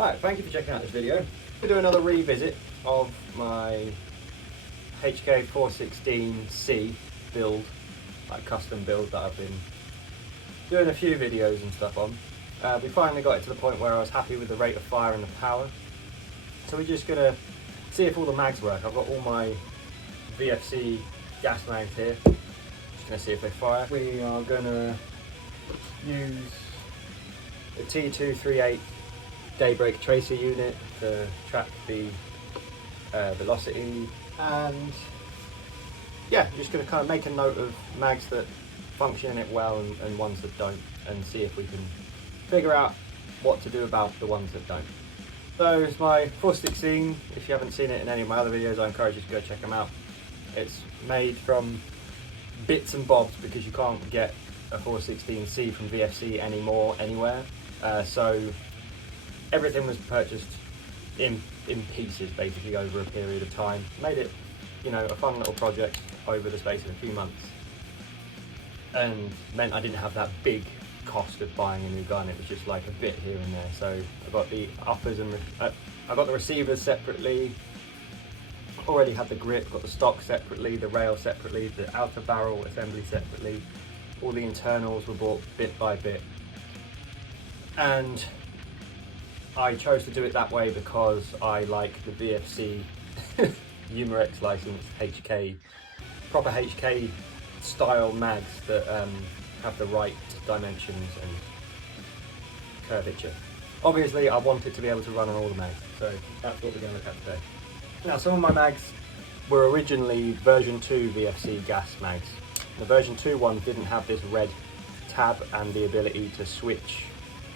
Alright, thank you for checking out this video. We'll do another revisit of my HK 416C build, like custom build that I've been doing a few videos and stuff on. We finally got it to the point where I was happy with the rate of fire and the power. So we're just gonna see if all the mags work. I've got all my VFC gas mags here. Just gonna see if they fire. We are gonna use the T238 daybreak tracer unit to track the velocity, and yeah, just going to kind of make a note of mags that function in it well and ones that don't, and see if we can figure out what to do about the ones that don't. So it's my 416. If you haven't seen it in any of my other videos, I encourage you to go check them out. It's made from bits and bobs because you can't get a 416C from VFC anymore anywhere, so everything was purchased in pieces basically over a period of time. Made it, you know, a fun little project over the space of a few months, and meant I didn't have that big cost of buying a new gun. It was just like a bit here and there. So I got the uppers and I got the receivers separately, already had the grip, got the stock separately, the rail separately, the outer barrel assembly separately. All the internals were bought bit by bit, and I chose to do it that way because I like the VFC Umarex licensed HK, proper HK style mags that have the right dimensions and curvature. Obviously I want it to be able to run on all the mags, so that's what we're going to look at today. Now, some of my mags were originally version 2 VFC gas mags. The version 2 ones didn't have this red tab and the ability to switch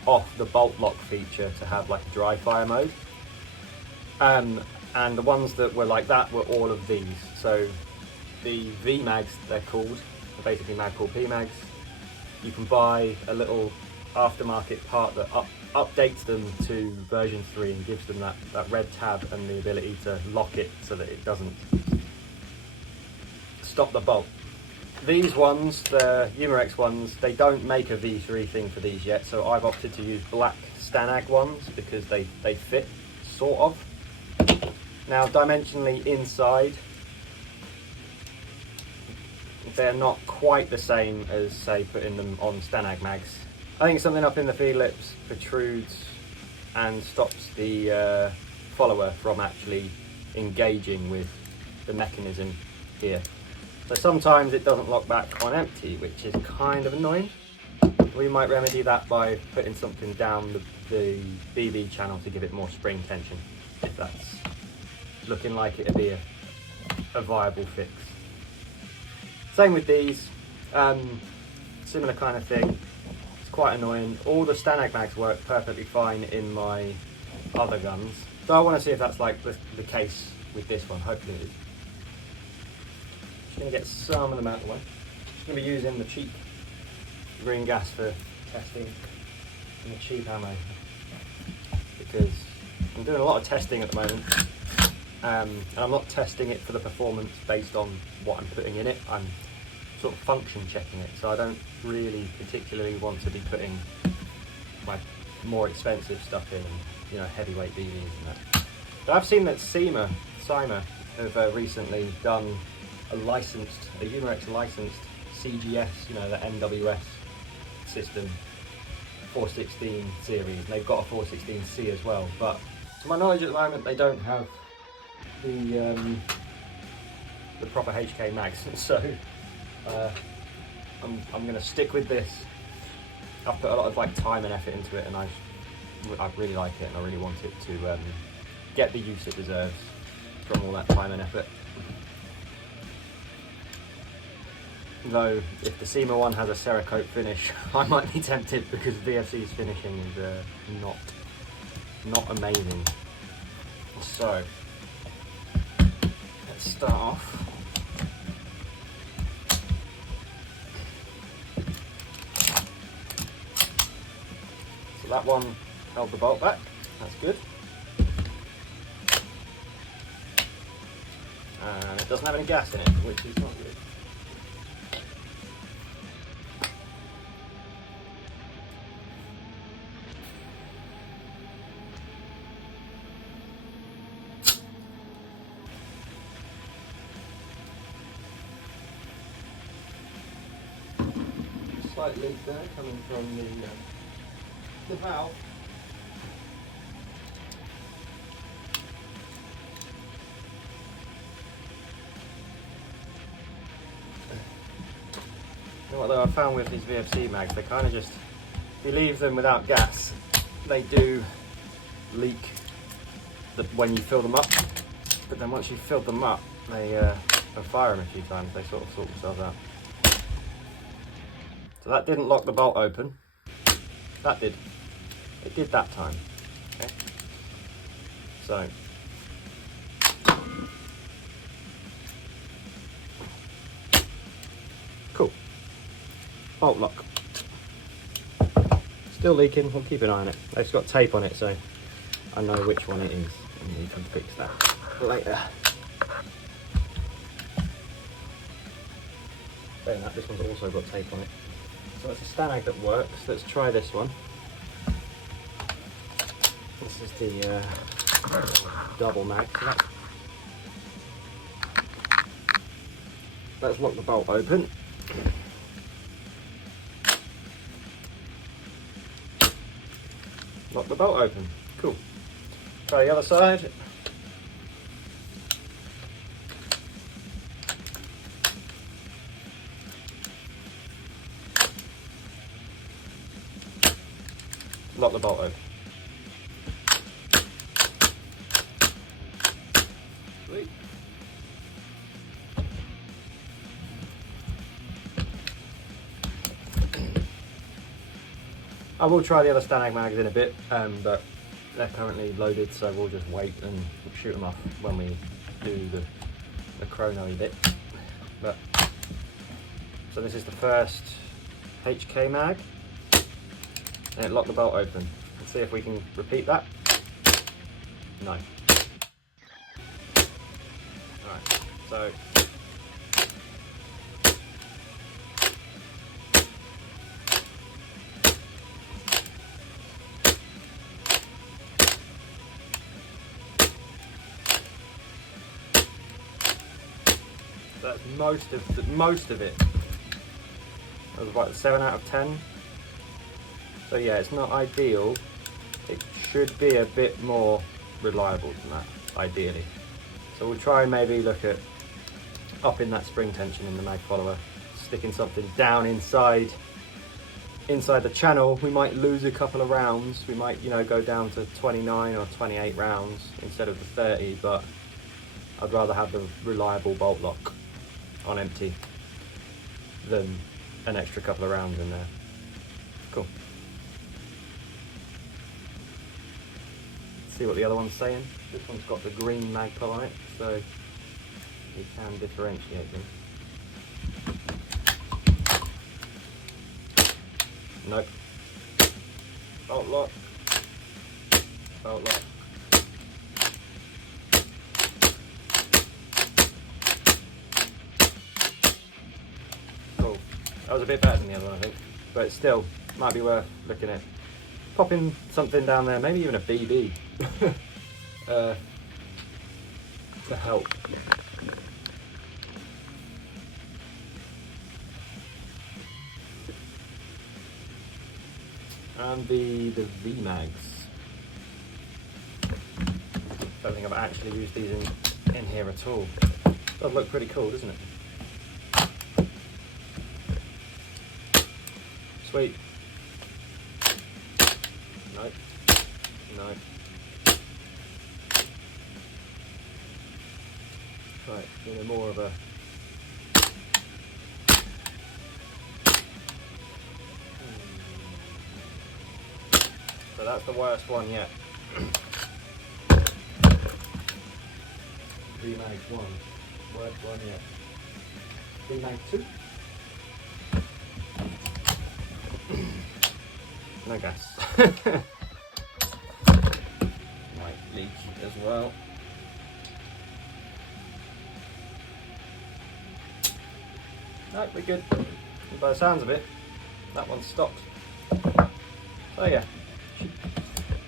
off the bolt lock feature to have like a dry fire mode, and the ones that were like that were all of these. So the V mags, they're called, they're basically Magpul P mags. You can buy a little aftermarket part that updates them to version 3 and gives them that red tab and the ability to lock it so that it doesn't stop the bolt. These ones, the Umarex ones, they don't make a V3 thing for these yet, so I've opted to use black Stanag ones because they fit, sort of. Now, dimensionally inside, they're not quite the same as, say, putting them on Stanag mags. I think something up in the feed lips protrudes and stops the follower from actually engaging with the mechanism here. So sometimes it doesn't lock back on empty, which is kind of annoying. We might remedy that by putting something down the BB channel to give it more spring tension, if that's looking like it'd be a viable fix. Same with these, similar kind of thing. It's quite annoying. All the Stanag mags work perfectly fine in my other guns, so I want to see if that's like the case with this one. Hopefully it is. Going to get some of them out of the way. Just going to be using the cheap green gas for testing and the cheap ammo, because I'm doing a lot of testing at the moment, and I'm not testing it for the performance based on what I'm putting in it. I'm sort of function checking it, so I don't really particularly want to be putting my more expensive stuff in, and, you know, heavyweight BBs and that. But I've seen that CIMA have recently done a Umarex licensed CGS, you know, the NWS system 416 series, and they've got a 416C as well, but to my knowledge at the moment they don't have the proper HK mags, so I'm going to stick with this. I've put a lot of like time and effort into it, and I really like it, and I really want it to get the use it deserves from all that time and effort. Though, if the CIMA one has a Cerakote finish, I might be tempted, because VFC's finishing is not amazing. So, let's start off. So that one held the bolt back, that's good. And it doesn't have any gas in it, which is not good. slight leak there coming from the valve. You know what though, I found with these VFC mags, they kind of just, if you leave them without gas, they do leak when you fill them up, but then once you've filled them up, they fire them a few times, they sort themselves out. So that didn't lock the bolt open. That did. It did that time. Okay. So cool. Bolt lock. Still leaking. We'll keep an eye on it. It's got tape on it, so I know which one it is, and we can fix that later. Saying that, this one's also got tape on it. So it's a Stanag that works. Let's try this one. This is the double mag. Let's lock the bolt open. Lock the bolt open. Cool. Try the other side. Lock the bolt open. Sweet. I will try the other Stanag mags in a bit, but they're currently loaded, so we'll just wait and shoot them off when we do the chrono bit. But so this is the first HK mag. And it locked the bolt open. Let's see if we can repeat that. No. Alright, so that's most of it. That was like 7 out of 10. So yeah, it's not ideal. It should be a bit more reliable than that, ideally. So we'll try and maybe look at upping that spring tension in the mag follower, sticking something down inside the channel. We might lose a couple of rounds. We might, go down to 29 or 28 rounds instead of the 30, but I'd rather have the reliable bolt lock on empty than an extra couple of rounds in there. Cool. See what the other one's saying. This one's got the green mag pull on it, so you can differentiate them. Nope. Bolt lock. Bolt lock. Cool. That was a bit better than the other one, I think, but still might be worth looking at. Popping something down there, maybe even a BB, to help. And the V-mags. Don't think I've actually used these in here at all. Does look pretty cool, doesn't it? Sweet. No. No. Right, more of a so that's the worst one yet. V-mag 1, worst one yet. V-mag 2. No gas. Might leak as well. No, we're good. And by the sounds of it, that one's stopped. So yeah,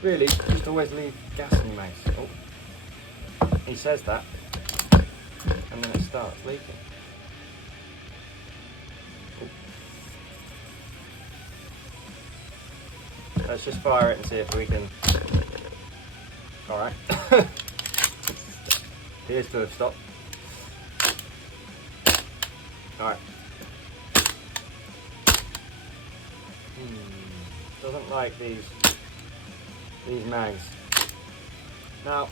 really just always leave gas in your mags. Oh, he says that, and then it starts leaking. Oh. let's just fire it and see if we can. Alright. Appears to have stopped. Alright. Doesn't like these mags. Now,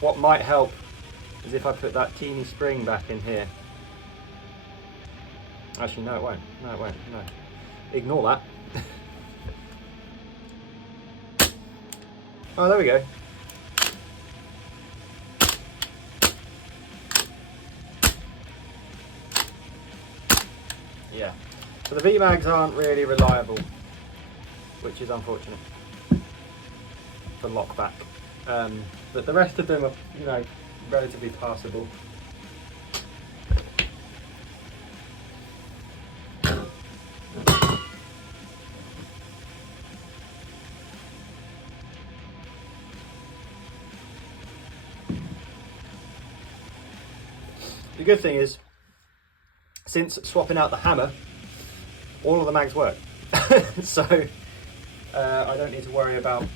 what might help is if I put that teeny spring back in here. Actually, no, it won't. No, it won't. No. Ignore that. Oh, there we go. Yeah. So the V-mags aren't really reliable, which is unfortunate for lockback. But the rest of them are, you know, relatively passable. The good thing is, since swapping out the hammer, all of the mags work. So I don't need to worry about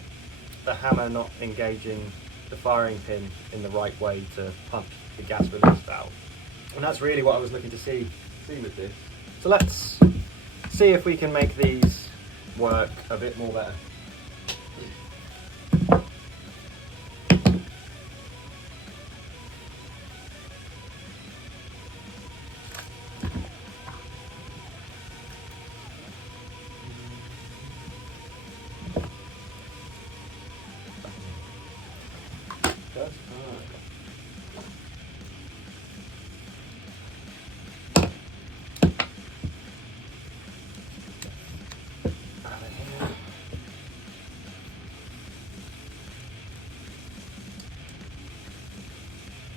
the hammer not engaging the firing pin in the right way to punch the gas release valve. And that's really what I was looking to see with this. So let's see if we can make these work a bit more better.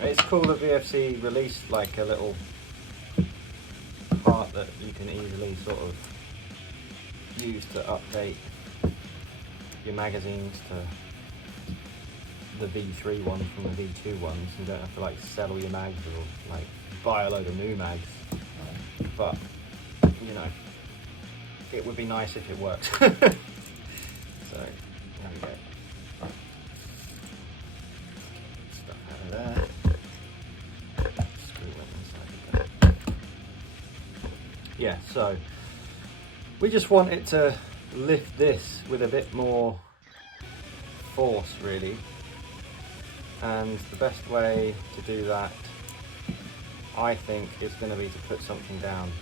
It's cool that VFC released like a little part that you can easily sort of use to update your magazines to the V3 one from the V2 ones. You don't have to like sell all your mags or like buy a load of new mags. But you know, it would be nice if it worked. So there we go. Stuff out of there. Yeah, so we just want it to lift this with a bit more force, really, and the best way to do that, I think, is going to be to put something down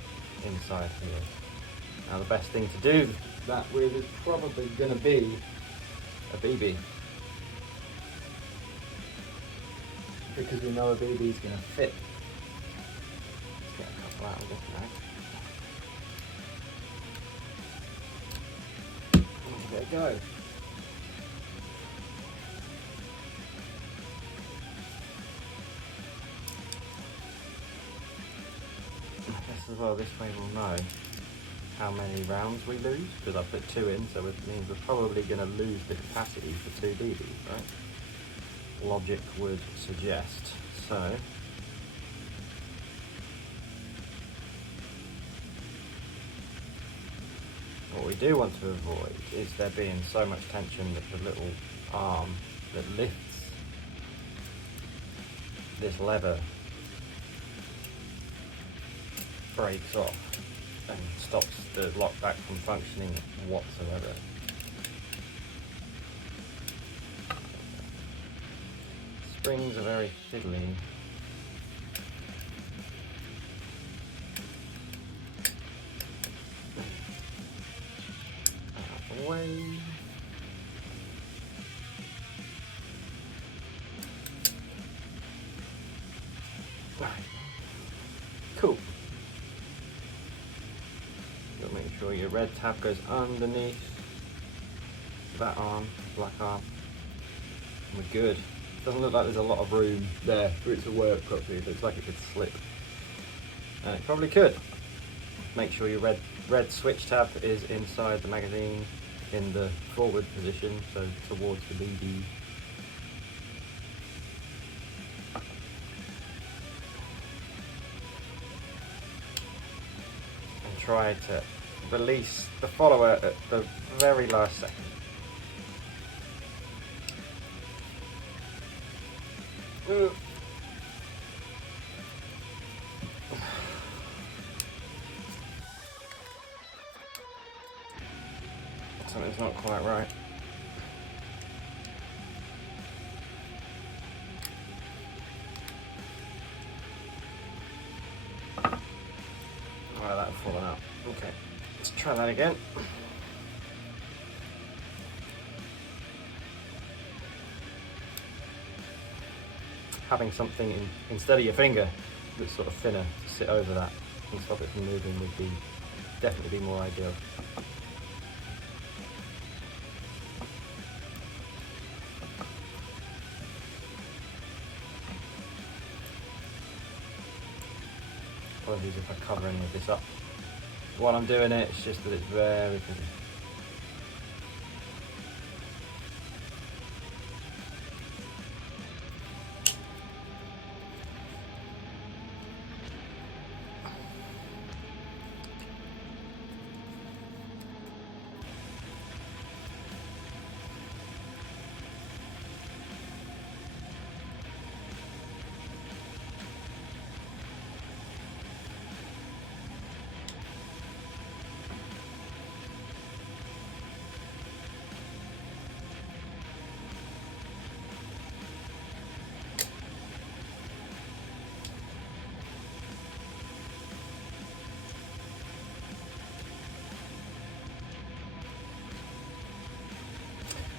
inside here. Now the best thing to do that with is probably going to be a BB, because we know a BB is going to fit. Let's get a couple out of this now. There we go. I guess as well this way we'll know how many rounds we lose, because I put 2 in, so it means we're probably going to lose the capacity for 2 BBs, right? Logic would suggest. So what we do want to avoid is there being so much tension that the little arm that lifts this lever breaks off and stops the lockback from functioning whatsoever. Springs are very fiddly. Away. Cool. You'll make sure your red tab goes underneath that arm, black arm. And we're good. Doesn't look like there's a lot of room there for it to work properly. It looks like it could slip. And it probably could. Make sure your red switch tab is inside the magazine in the forward position, so towards the BB. And try to release the follower at the very last second. Something's not quite right. Well, that's fallen out. Okay, let's try that again. Having something instead of your finger that's sort of thinner to sit over that and stop it from moving would be definitely be more ideal. Apologies if I cover any of this up. While I'm doing it, it's just that it's very busy.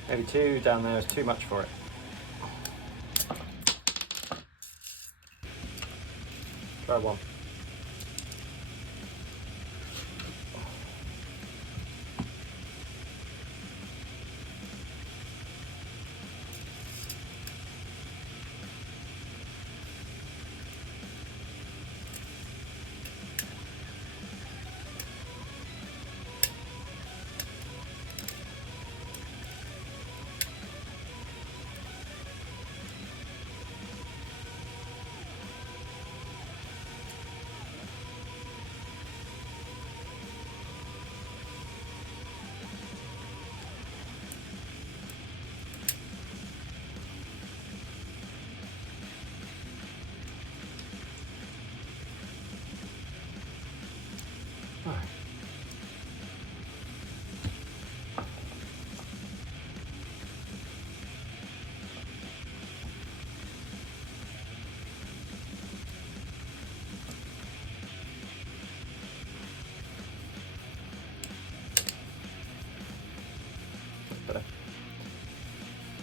Maybe 2 down there is too much for it. Try 1.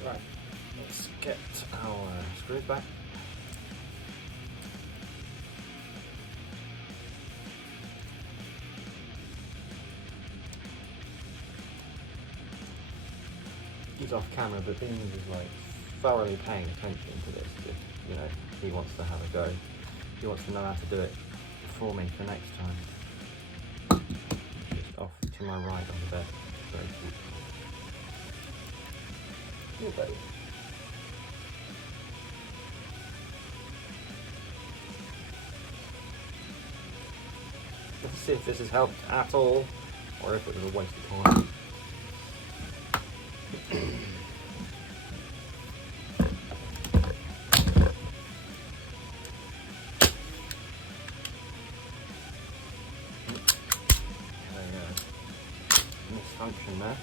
Right, let's get our screws back. He's off camera, but Beans is like thoroughly paying attention to this. If, you know, he wants to have a go. He wants to know how to do it for me for next time. Just off to my right on the bed. Very cute. Here, buddy. Let's see if this has helped at all, or if it was a waste of time. Misfunction there.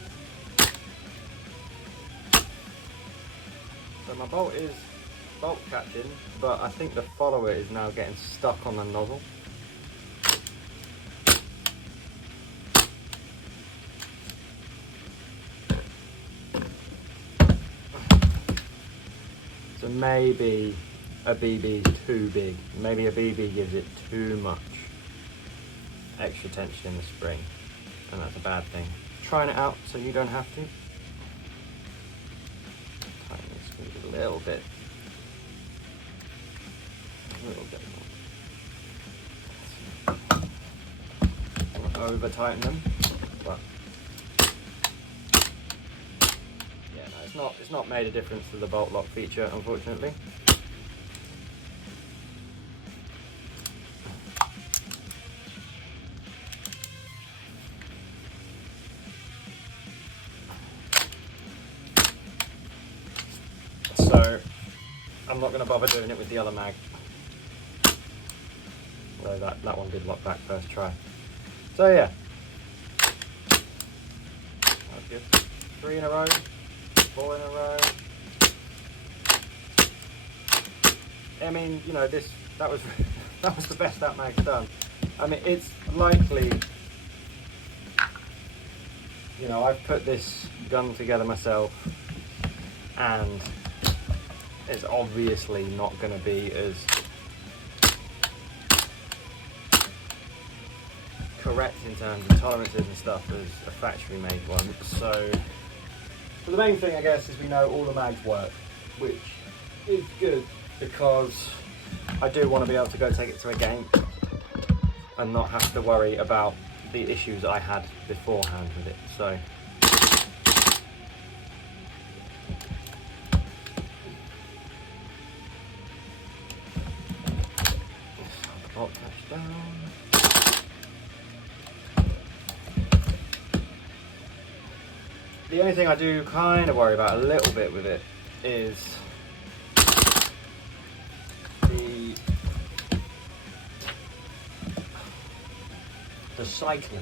So my bolt is bolt catching, but I think the follower is now getting stuck on the nozzle. So maybe a BB is too big. Maybe a BB gives it too much extra tension in the spring, and that's a bad thing. Trying it out so you don't have to. Tighten this screw a little bit. A little bit more. Don't over tighten them, but yeah, no, it's not made a difference to the bolt lock feature, unfortunately. I'm not going to bother doing it with the other mag. Although that one did lock back first try. So yeah. That's good. 3 in a row, 4 in a row. I mean, you know, that was that was the best that mag's done. I mean, it's likely, you know, I've put this gun together myself, and it's obviously not going to be as correct in terms of tolerances and stuff as a factory made one. So, but the main thing, I guess, is we know all the mags work, which is good, because I do want to be able to go take it to a game and not have to worry about the issues I had beforehand with it. So the bolt catch down. The only thing I do kind of worry about a little bit with it is the cycling.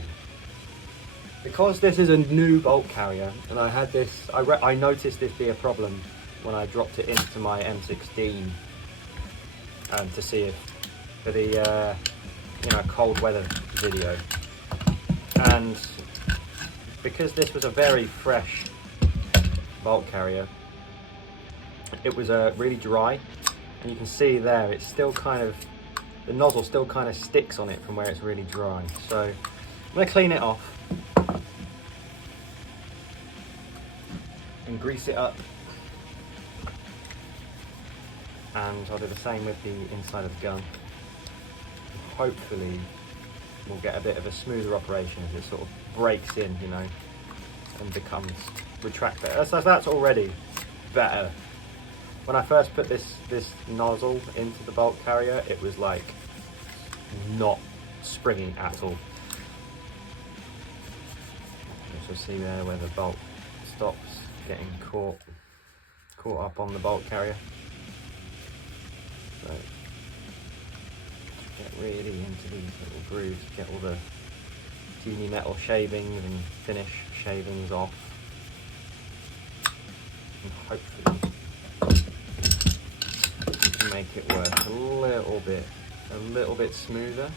Because this is a new bolt carrier, and I had this, I noticed this be a problem when I dropped it into my M16 to see if, for the you know, cold weather video. And because this was a very fresh bolt carrier, it was really dry, and you can see there it's still kind of, the nozzle still kind of sticks on it from where it's really dry. So I'm going to clean it off and grease it up, and I'll do the same with the inside of the gun. Hopefully we'll get a bit of a smoother operation as it sort of breaks in, you know, and becomes retractable. So that's already better. When I first put this nozzle into the bolt carrier, it was like not springing at all. You can see there where the bolt stops getting caught up on the bolt carrier. So get really into these little grooves, get all the teeny metal shavings and finish shavings off, and hopefully make it work a little bit smoother,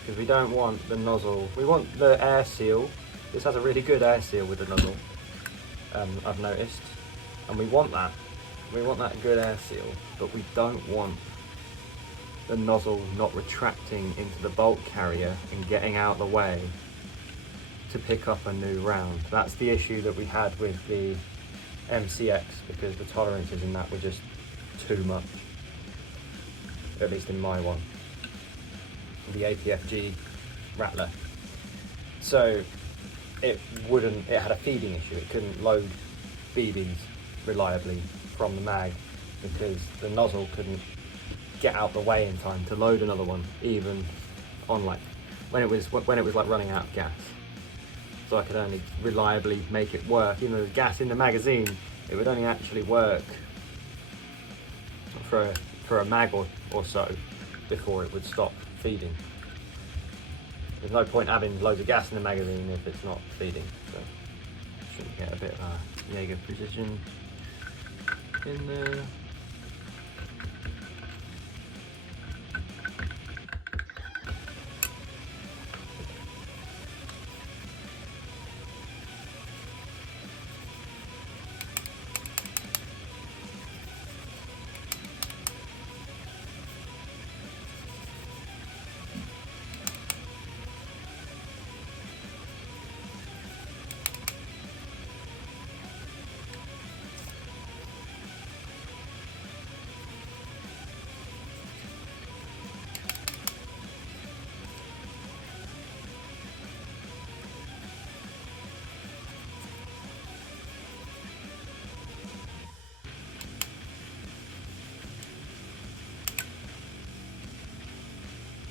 because we don't want the nozzle, we want the air seal. This has a really good air seal with the nozzle, I've noticed, and we want that good air seal, but we don't want the nozzle not retracting into the bolt carrier and getting out the way to pick up a new round. That's the issue that we had with the MCX, because the tolerances in that were just too much, at least in my one, the APFG Rattler. So it had a feeding issue. It couldn't load BBs reliably from the mag because the nozzle couldn't get out the way in time to load another one, even on like when it was like running out of gas. So I could only reliably make it work. You know, the gas in the magazine, it would only actually work for a mag or so before it would stop feeding. There's no point having loads of gas in the magazine if it's not feeding. So shouldn't get a bit of a Jaeger precision in there.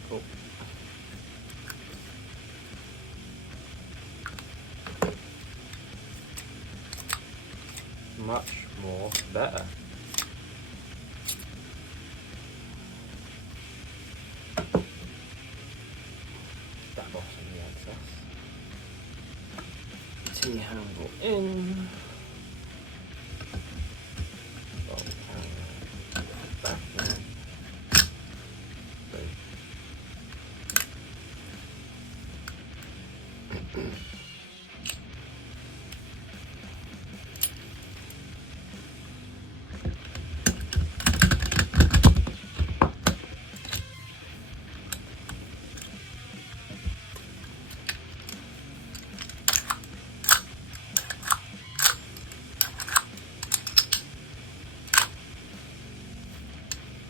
Cool. Much more better. T-handle in. Back in.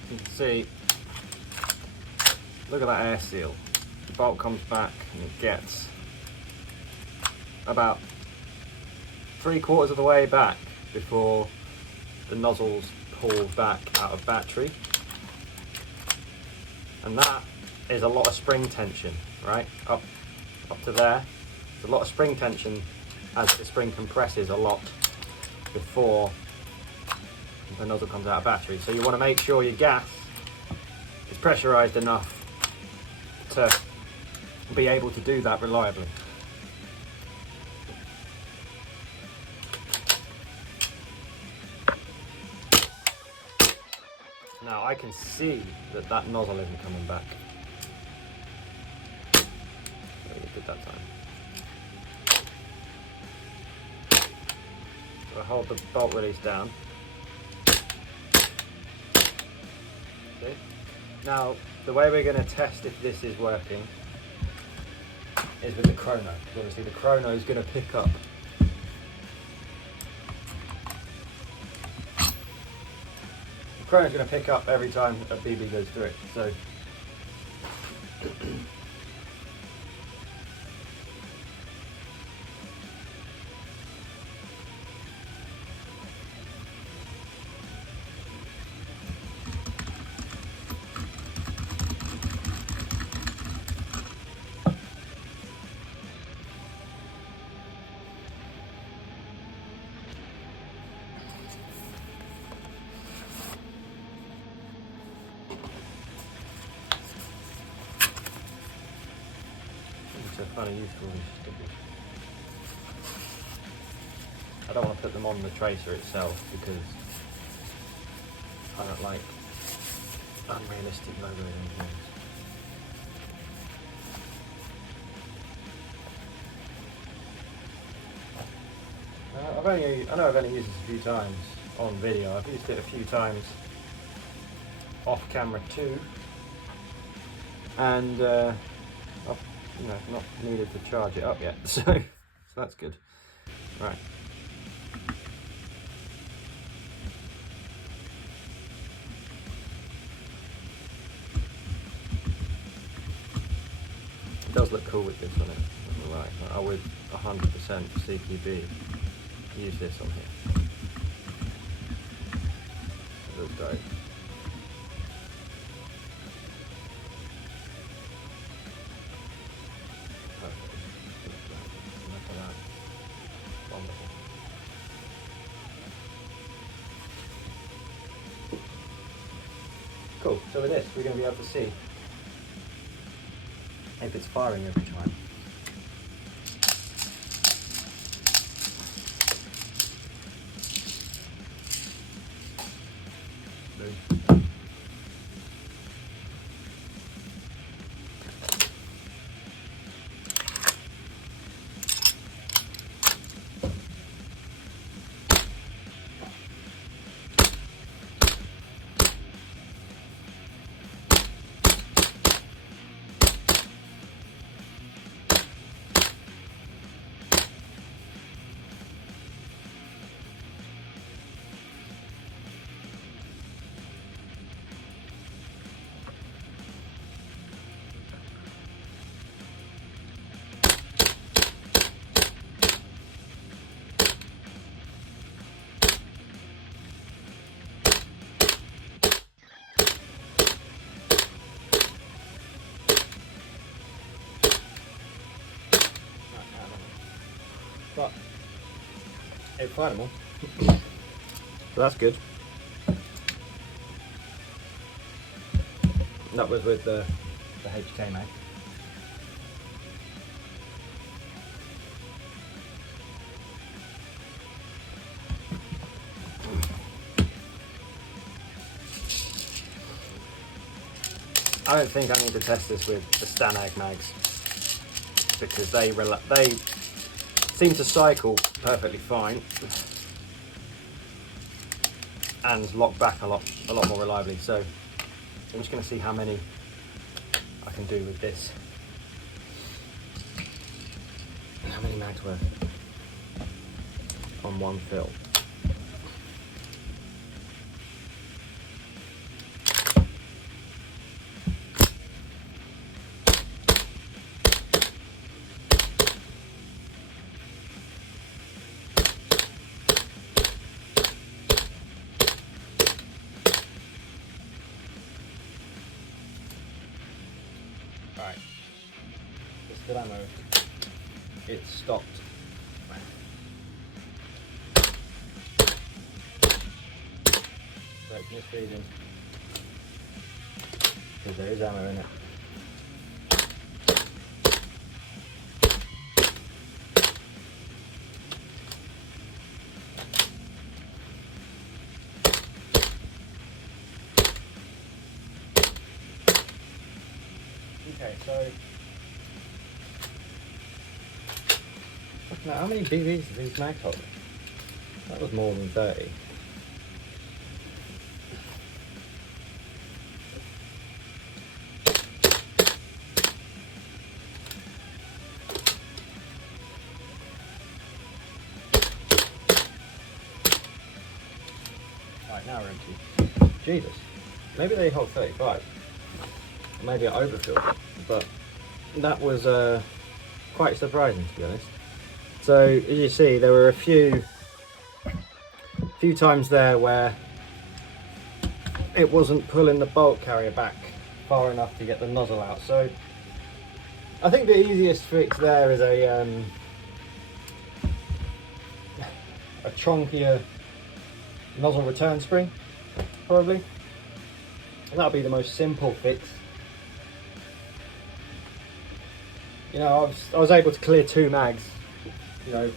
You can see, look at that air seal. The bolt comes back and it gets about 3/4 of the way back before the nozzles pull back out of battery. And that is a lot of spring tension, right? Up to there. There's a lot of spring tension as the spring compresses a lot before the nozzle comes out of battery. So you want to make sure your gas is pressurized enough to be able to do that reliably. Now I can see that that nozzle isn't coming back. Very good that time. So I hold the bolt release down. See? Now the way we're going to test if this is working is with the chrono. Obviously the chrono is going to pick up every time a BB goes through it. So kind of useful these stickers. I don't want to put them on the tracer itself because I don't like unrealistic logo engineers. I know I've only used this a few times on video. I've used it a few times off camera too, and I've not needed to charge it up yet, so that's good. Right. It does look cool with this on it. Right. I would 100% CQB use this on here. It looks great. Cool, so with this we're going to be able to see if it's firing every time. Boom. But it's fireable, so that's good. That was with the HK mag. I don't think I need to test this with the Stanag mags because they seem to cycle perfectly fine and lock back a lot more reliably. So I'm just going to see how many I can do with this. How many mags worth on one fill? Right, this ammo, it's stopped. So it's misreading because there is ammo in it. Okay, so now how many BBs did these mags hold? That was more than 30. Right, now we're empty. Jesus. Maybe they hold 35. Maybe I overfilled it, but that was quite surprising, to be honest. So as you see, there were a few times there where it wasn't pulling the bolt carrier back far enough to get the nozzle out. So I think the easiest fix there is a chunkier nozzle return spring, probably. That'll be the most simple fix. You know, I was able to clear 2 mags. You know,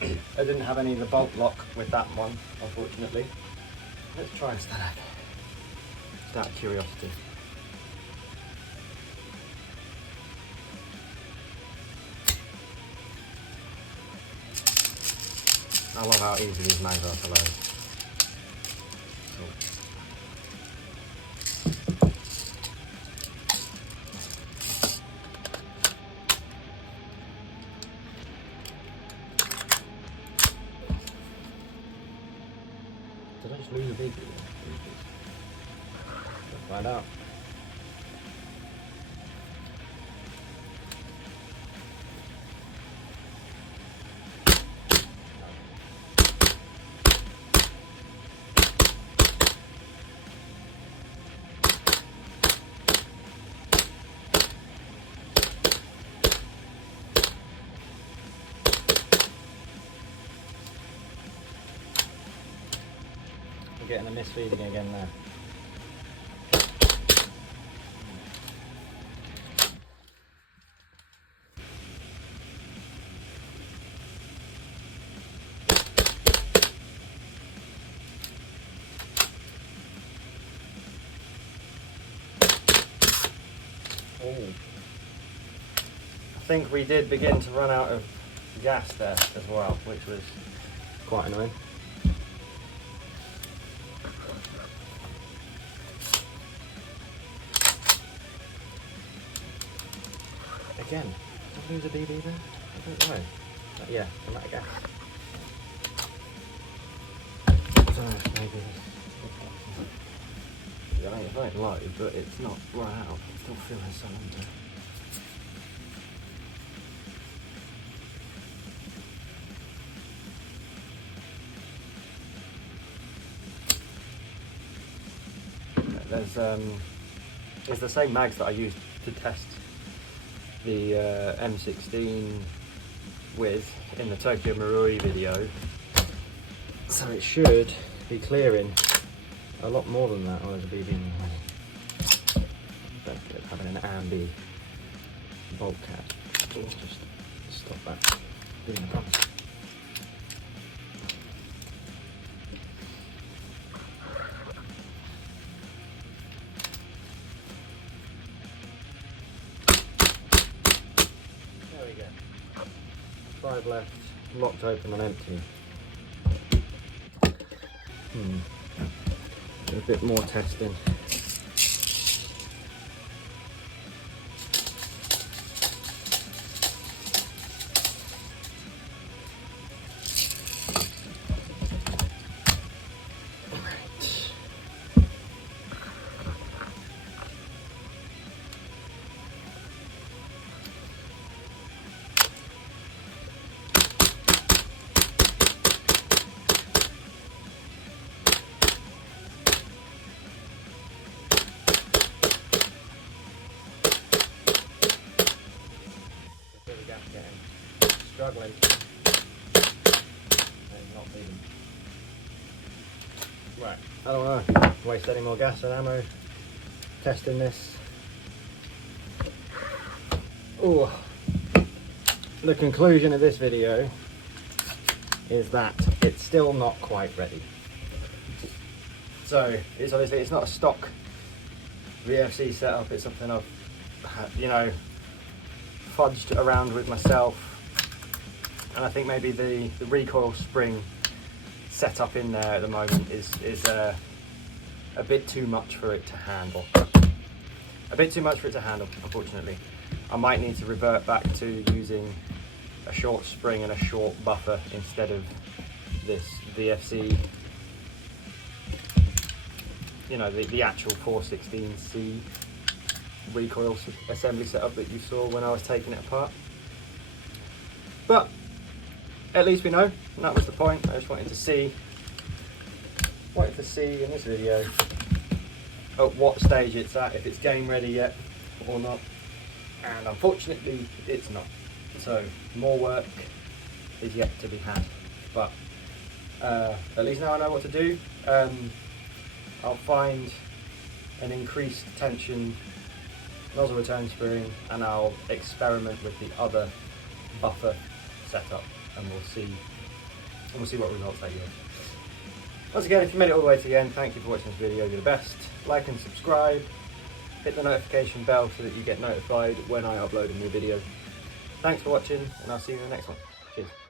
I didn't have any of the bolt lock with that one, unfortunately. Let's try and stand up. Just out of curiosity. I love how easy these mags are to load. Did I just lose a BB? Let's find out. Getting a misfeeding again now. Oh. I think we did begin to run out of gas there as well, which was quite annoying. Again, did I lose a BB there? I don't know. Yeah, I'm out of gas. I don't know, maybe. It's very low, but it's not run out. It's still filling some under. It's the same mags that I used to test the M16 with in the Tokyo Marui video, so it should be clearing a lot more than that. Oh, there's a BB in the benefit of having an ambi bolt cap. Let's just stop that being a problem. I've left locked open and empty. A bit more testing. Struggling. It's not feeding. Right, I don't want to waste any more gas and ammo testing this. Oh, the conclusion of this video is that it's still not quite ready. So it's obviously it's not a stock VFC setup. It's something I've fudged around with myself. And I think maybe the recoil spring setup in there at the moment is a bit too much for it to handle. A bit too much for it to handle, unfortunately. I might need to revert back to using a short spring and a short buffer instead of this VFC, the actual 416C recoil assembly setup that you saw when I was taking it apart. But at least we know, and that was the point. I just wanted to see in this video at what stage it's at, if it's game ready yet or not. And unfortunately it's not. So more work is yet to be had. But at least now I know what to do. I'll find an increased tension nozzle return spring and I'll experiment with the other buffer setup. And we'll see what results they give. Once again, if you made it all the way to the end, thank you for watching this video. You're the best. Like and subscribe. Hit the notification bell so that you get notified when I upload a new video. Thanks for watching, and I'll see you in the next one. Cheers.